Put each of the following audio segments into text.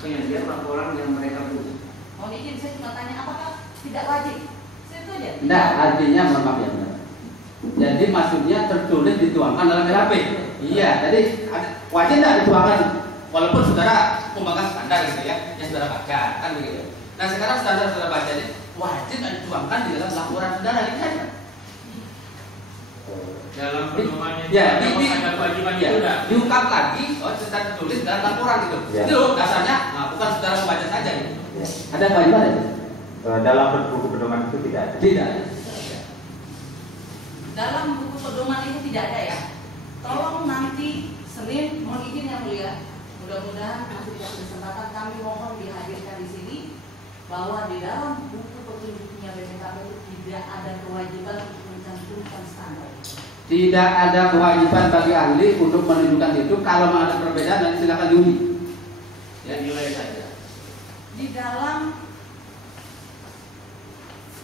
penyajian laporan yang mereka punya. Mohon izin, saya cuma tanya apakah tidak wajib? Saya itu aja. Enggak, artinya maaf ya benar. Jadi maksudnya tertulis dituangkan dalam BAP. Iya, jadi wajib tidak dituangkan walaupun saudara pembangkang standar gitu ya, yang saudara baca kan begitu. Nah sekarang saudara baca ini wajib dituangkan di dalam laporan saudara ini saja. Dalam pedomannya ya, ada kewajiban ya, itu enggak? diungkap lagi, secara tertulis dalam laporan gitu. Ya. Itu dasarnya, nah, bukan saudara membaca saja gitu. Ya. Ada kewajiban ya? Dalam buku pedoman itu tidak ada. Tidak. Dalam buku pedoman itu tidak ada ya. Tolong nanti Senin, mohon izin yang mulia. Mudah-mudahan masih dikasih kesempatan, kami mohon dihadirkan di sini bahwa di dalam buku petunjuknya BPKP itu tidak ada kewajiban untuk mencantumkan standar. Tidak ada kewajiban bagi ahli untuk menunjukkan itu. Kalau ada perbedaan nanti silakan diuji. Ya, nilai saja. Di dalam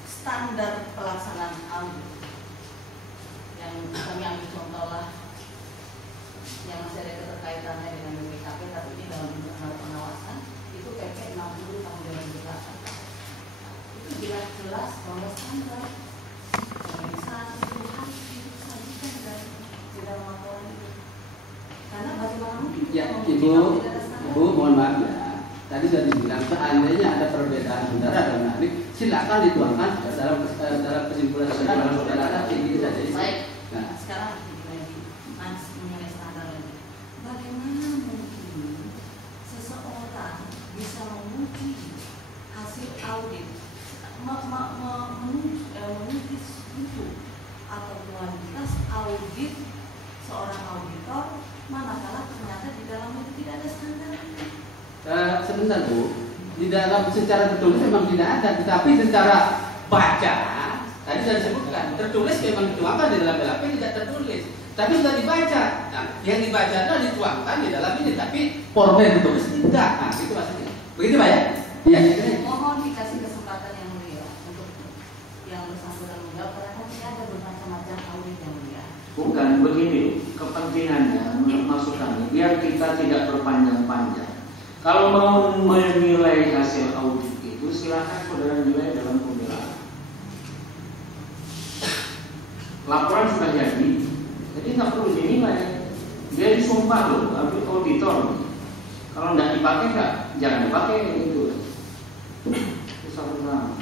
standar pelaksanaan audit yang kami ambil contoh lah yang masih ada keterkaitannya dengan BPKP tapi ini dalam internal pengawasan itu PP 60 tahun 2008 itu jelas-jelas bahwa standar pemeriksaan itu harus disajikan dan di dalam laporan itu karena bagaimana mungkin Ya, kita Ibu, membuktikan tidak ada standar. Ibu mohon maaf ya. Tadi sudah dibilang seandainya ada perbedaan saudara dan ahli, silakan dituangkan dalam kesimpulan saudara dalam saudara ada tinggi saja. Baik. Nah, Sekarang lagi mengenai standar lagi. Bagaimana mungkin seseorang bisa menguji hasil audit, menguji itu atau kualitas audit seorang auditor, manakala ternyata di dalam itu tidak ada standar. sebentar Bu, di dalam secara tertulis memang tidak ada, tetapi secara baca tadi sudah disebutkan tertulis memang dituangkan di dalam BAP tidak tertulis, tapi sudah dibaca. Nah, yang dibaca adalah dituangkan di dalam ini, tapi formnya ditulis tidak. Nah, itu maksudnya. Begitu Pak ya? Iya. Mohon dikasih kesempatan yang mulia untuk yang bersangkutan menjawab karena tidak ada bermacam-macam audit yang mulia. Bukan begini, kepentingannya masukannya biar kita tidak berpanjang-panjang. Kalau mau menilai hasil audit itu silakan saudara nilai dalam pembelaan. Laporan sudah jadi nggak perlu dinilai. Dia disumpah loh, auditor. Kalau nggak dipakai jangan dipakai itu. Itu sama.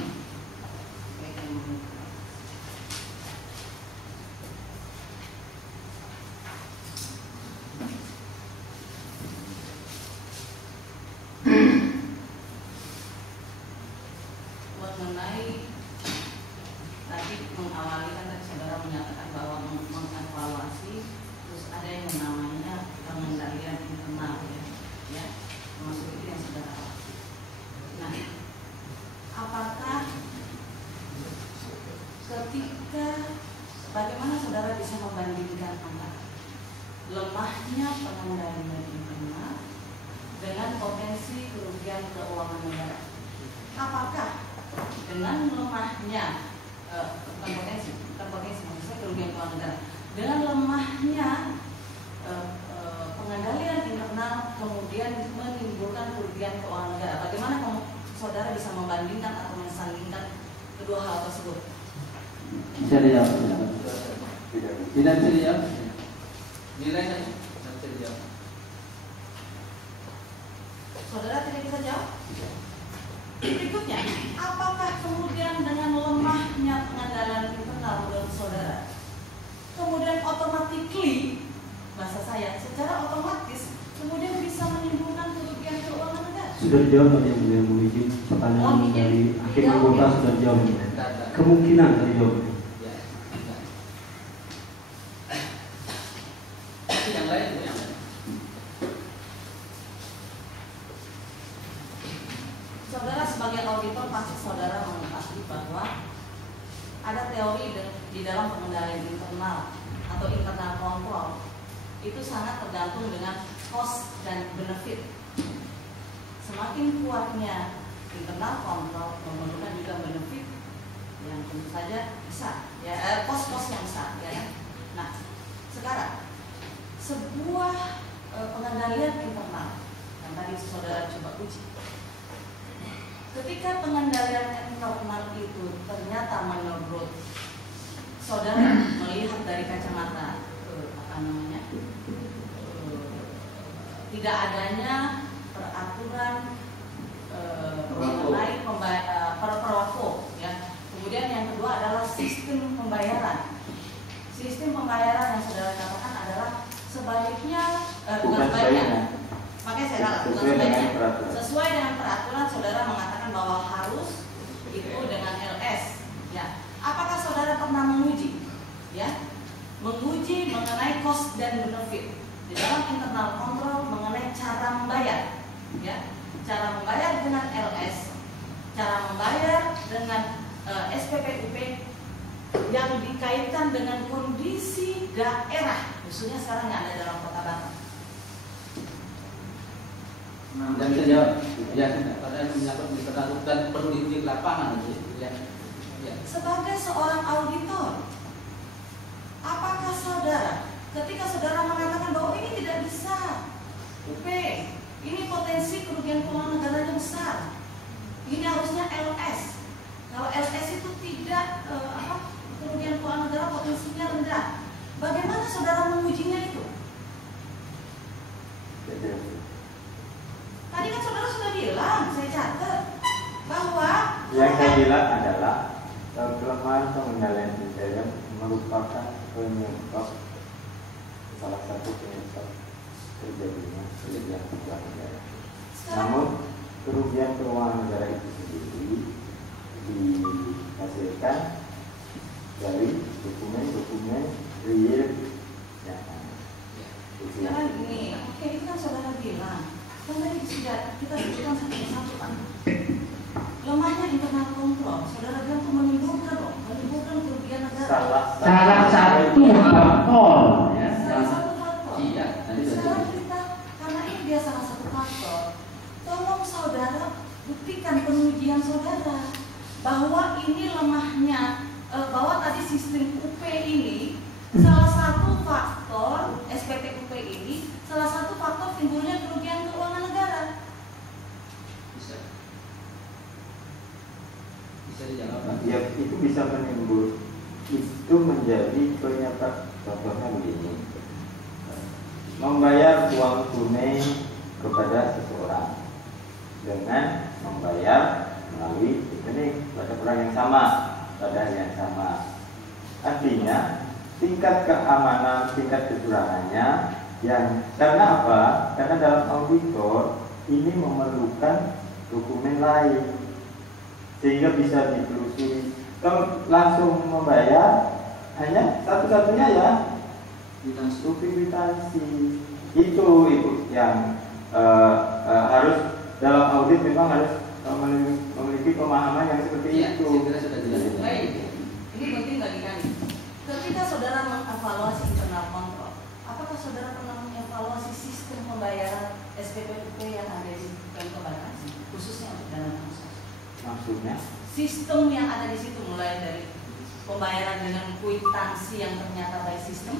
Mengenai tadi mengawali kan tadi saudara menyatakan bahwa mengevaluasi terus ada yang namanya pengendalian internal ya termasuk itu yang saudara awasi. Nah, apakah ketika bagaimana saudara bisa membandingkan antara lemahnya pengendalian internal dengan potensi kerugian keuangan negara? Apakah dengan lemahnya bukan potensi maksudnya kerugian keuangan negara dengan lemahnya pengendalian internal kemudian menimbulkan kerugian keuangan negara, bagaimana saudara bisa membandingkan atau mensandingkan kedua hal tersebut? Bisa dijawab? Tidak bisa dijawab? Nilai saja. Tidak bisa dijawab. Saudara tidak bisa jawab? Berikutnya, apakah kemudian dengan lemahnya pengendalian internal menurut saudara, kemudian automatically, bahasa saya, secara otomatis, kemudian bisa menimbulkan kerugian keuangan negara? Sudah dijawab tadi yang menguji pertanyaan dari hakim anggota sudah dijawab. Kemungkinan dijawab. Yang lain Bu, yang lain. Saudara sebagai auditor pasti saudara mengetahui bahwa ada teori di dalam pengendalian internal atau internal control itu sangat tergantung dengan cost dan benefit. Semakin kuatnya internal control memerlukan juga benefit yang tentu saja besar, ya cost yang besar, ya. Nah, sekarang sebuah pengendalian internal yang tadi saudara coba uji. Ketika pengendalian internal itu ternyata menurut saudara melihat dari kacamata tidak adanya peraturan mengenai perwako, ya. Kemudian yang kedua adalah sistem pembayaran. Sistem pembayaran yang saudara katakan adalah sebaliknya bukan sebaliknya. Makanya saya katakan bukan sebaliknya. Sesuai dengan peraturan saudara mengatakan bahwa harus itu dengan LS. Ya. Apakah saudara pernah menguji? Ya. Menguji mengenai cost dan benefit di dalam internal control mengenai cara membayar, ya, cara membayar dengan LS, cara membayar dengan SPPUP yang dikaitkan dengan kondisi daerah, khususnya sekarang yang ada dalam Kota Batam. Dan bisa jawab, ya, pada menyangkut dan perlu di lapangan, ya. Sebagai seorang auditor, apakah saudara ketika saudara mengatakan bahwa ini tidak bisa UP, ini potensi kerugian keuangan negaranya besar, ini harusnya LS. Kalau LS itu tidak kerugian keuangan negara potensinya rendah, bagaimana saudara mengujinya itu? Tadi kan saudara sudah bilang, saya catat bahwa yang saya bilang adalah kelemahan pengendalian intern merupakan penyebab, salah satu penyebab terjadinya kerugian keuangan negara. Namun kerugian keuangan negara itu sendiri dihasilkan dari dokumen-dokumen real yang sekarang ini, oke, itu kan saudara bilang, kan tadi sudah kita sebutkan satu-satu kan. Lemahnya internal kontrol, saudara bilang itu menimbulkan kerugian negara. Salah satu faktor. Ya, salah satu faktor. Iya, tadi sudah Sekarang kita, karena ini dia salah satu faktor, tolong saudara buktikan pengujian saudara bahwa ini lemahnya, bahwa tadi sistem UP ini salah satu faktor SPP UP ini salah satu faktor timbulnya kerugian keuangan negara. Bisa dijawab. ya, itu bisa menimbul, itu menjadi penyebab. Contohnya begini, membayar uang tunai kepada seseorang dengan membayar melalui rekening pada orang yang sama, pada hari yang sama. Artinya tingkat keamanan, tingkat kecurangannya yang karena apa? Karena dalam auditor ini memerlukan dokumen lain sehingga bisa ditelusuri. Kalau langsung membayar hanya satu-satunya ya kwitansi. Itu yang harus dalam audit memang harus memiliki pemahaman yang seperti itu. Baik, ini penting bagi kami. Ketika saudara mengevaluasi internal kontrol, apakah saudara pernah mengevaluasi sistem pembayaran SPPUP yang ada di Pemkab Batam, khususnya untuk dana bansos? Maksudnya? Sistem yang ada di situ mulai dari pembayaran dengan kwitansi yang ternyata by system,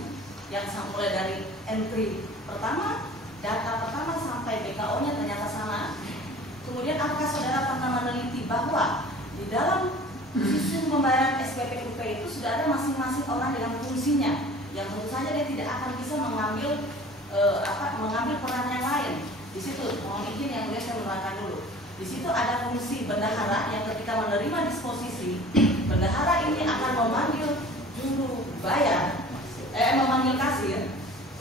yang mulai dari entry pertama, data pertama sampai BKO-nya ternyata sama. Kemudian apakah saudara pernah meneliti bahwa di dalam sistem pembayaran SPPUP itu sudah ada masing-masing orang dengan fungsinya, yang tentu saja dia tidak akan bisa mengambil peran yang lain. Di situ mohon izin yang boleh saya menerangkan dulu. Di situ ada fungsi bendahara yang ketika menerima disposisi, bendahara ini akan memanggil juru bayar, memanggil kasir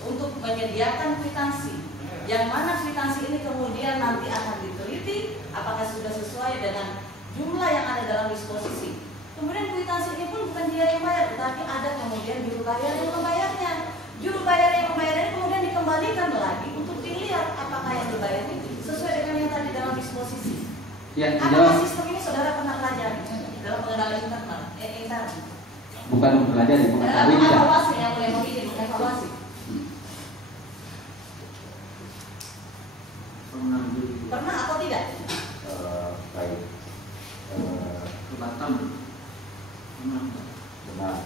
untuk menyediakan kwitansi. Yang mana kwitansi ini kemudian nanti akan diteliti apakah sudah sesuai dengan jumlah yang ada dalam disposisi. Kemudian kwitansi ini pun bukan dia yang bayar, tetapi ada kemudian juru bayar yang membayarnya. Juru bayar yang membayarnya kemudian dikembalikan lagi untuk dilihat apakah yang dibayar ini sesuai dengan yang tadi dalam disposisi. Ya, apakah sistem ini saudara pernah pelajari dalam pengendalian internal? Bukan mempelajari, mengetahui tidak. Mengevaluasi yang boleh mengizin, mengevaluasi. Pernah atau tidak? Baik. Ke Batam. Benar.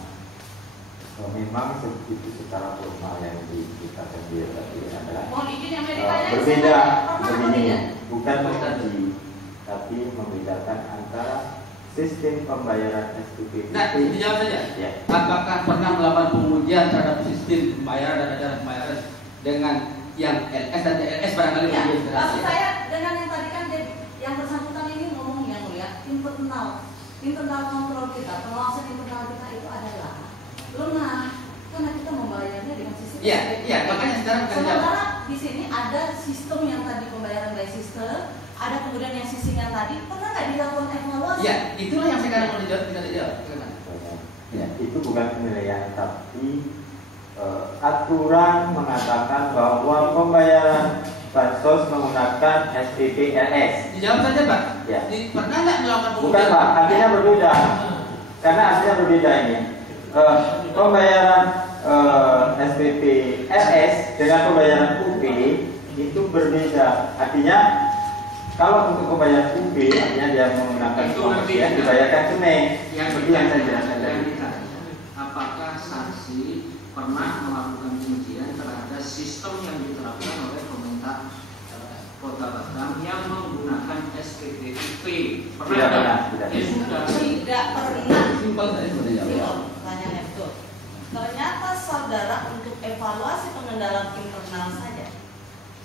memang itu secara formal yang kita sendiri tadi adalah Mohon izin yang Amerikanya berbeda pernah begini, tidak? bukan mengkaji, tapi membedakan antara sistem pembayaran SPP. Nah, dijawab saja. Ya. Apakah pernah melakukan pengujian terhadap sistem pembayaran dan acara pembayaran dengan yang LS dan TLS barangkali Ya, menjadi maksud rahasia? saya dengan yang tadi kan yang bersangkutan ini ngomong yang mulia internal kontrol kita, pengawasan internal kita itu adalah lemah karena kita membayarnya dengan sistem. Iya, makanya sekarang kita jawab. Sementara di sini ada sistem yang tadi pembayaran by system, ada kemudian yang sistem yang tadi pernah nggak dilakukan evaluasi? Iya, itulah yang sekarang mau dijawab, kita dijawab. Ya, itu bukan penilaian, tapi aturan mengatakan bahwa pembayaran bansos menggunakan SPP LS. Dijawab saja Pak. Ya. Pernah nggak melakukan Bukan pengujian? Pak, artinya berbeda. Karena artinya berbeda ini. Pembayaran SPP LS dengan pembayaran UP itu berbeda. Artinya kalau untuk pembayaran UP artinya dia menggunakan Itu uang nanti yang dibayarkan tunai. Yang Seperti yang saya jelaskan tadi. Apakah saksi pernah melakukan pengujian terhadap sistem yang diterapkan oleh pemerintah Kota Batam yang menggunakan SPPUP? Tidak pernah, tidak. Ya sudah. Tidak pernah. Simpel tadi sudah dijawab. Itu pertanyaannya betul. Ternyata saudara untuk evaluasi pengendalian internal saja,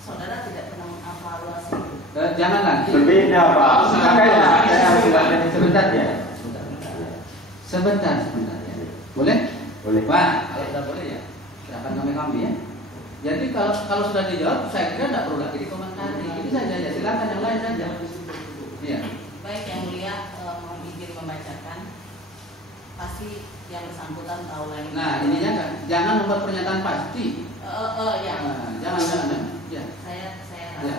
saudara tidak pernah mengevaluasi itu. Jangan lagi. Berbeda Pak. Makanya saya harus jelaskan ini Sebentar sebentar ya. ya. Sebentar ya. Boleh? Boleh. Pak, kalau sudah boleh ya. Silakan kami ya. Jadi kalau sudah dijawab, saya kira tidak perlu lagi dikomentari. Itu saja ya. Silakan yang lain saja. Iya. Baik yang mulia, mohon izin membacakan. Pasti yang bersangkutan tahu lagi. Nah, ininya kan jangan membuat pernyataan pasti. Ya. Jangan. Ya. Saya Ya.